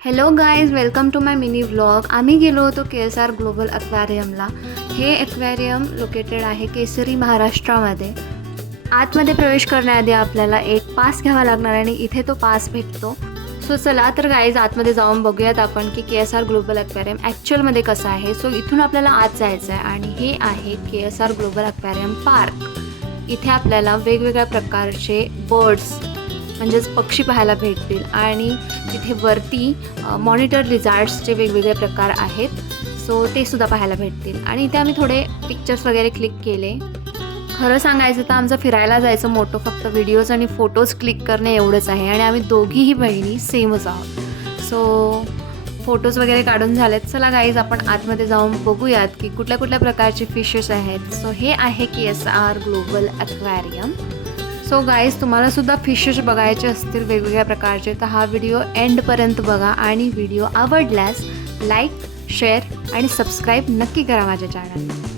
Hello guys, welcome to my mini vlog. आम्ही गेलो होतो KSR ग्लोबल ॲक्वेरियमला. हे ॲक्वेरियम लोकेटेड आहे केसरी, महाराष्ट्रामध्ये. आतमध्ये प्रवेश करण्याआधी आपल्याला एक पास घ्यावा लागणार आणि इथे तो पास भेटतो. सो चला तर गाईज आतमध्ये जाऊन बघूयात आपण की KSR ग्लोबल ॲक्वेरियम ॲक्च्युअलमध्ये कसं आहे. सो इथून आपल्याला आत जायचं आहे आणि हे आहे KSR ग्लोबल ॲक्वेरियम पार्क. इथे आपल्याला वेगवेगळ्या प्रकारचे बर्ड्स म्हणजेच पक्षी पाहायला भेटतील आणि तिथे वरती मॉनिटर लिझार्ड्सचे वेगवेगळे प्रकार आहेत. सो ते सुद्धा पाहायला भेटतील आणि इथे आम्ही थोडे पिक्चर्स वगैरे क्लिक केले. खरं सांगायचं तर आमचं फिरायला जायचं मोठं फक्त व्हिडिओज आणि फोटोज क्लिक करणे एवढंच आहे आणि आम्ही दोघीही बहिणी सेमच आहोत. सो फोटोज वगैरे काढून झालेत. चला गाईज आपण आतमध्ये जाऊन बघूयात की कुठल्या कुठल्या प्रकारचे फिशेस आहेत. सो हे आहे KSR global aquarium. So guys तुम्हालासुद्धा फिशेस बघायचे असतील वेगवेगळ्या प्रकारचे तर हा व्हिडिओ एंडपर्यंत बघा आणि व्हिडिओ आवडल्यास लाईक, शेअर आणि सबस्क्राईब नक्की करा माझ्या चॅनलला.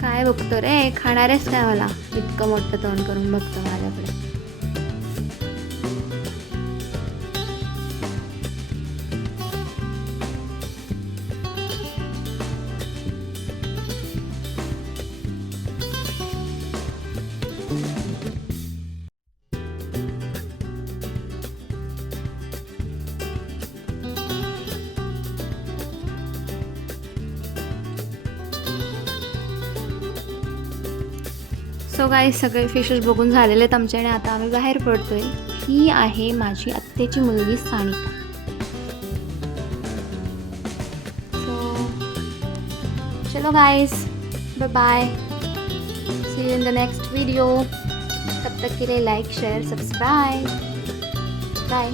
काय बघतो रे, खाणार आहेस काय मला? इतकं मोठं तोंड करून बघतो माझ्याकडे. सो गाईज सगळे फिशेस बघून झालेले आहेत आमचे आणि आता आम्ही बाहेर पडतोय. ही आहे माझी आत्याची मुलगी सानिका. सो चलो guys, bye bye, see you in the next video. तब तक के लिए लाइक, शेयर, सब्सक्राइब. बाय.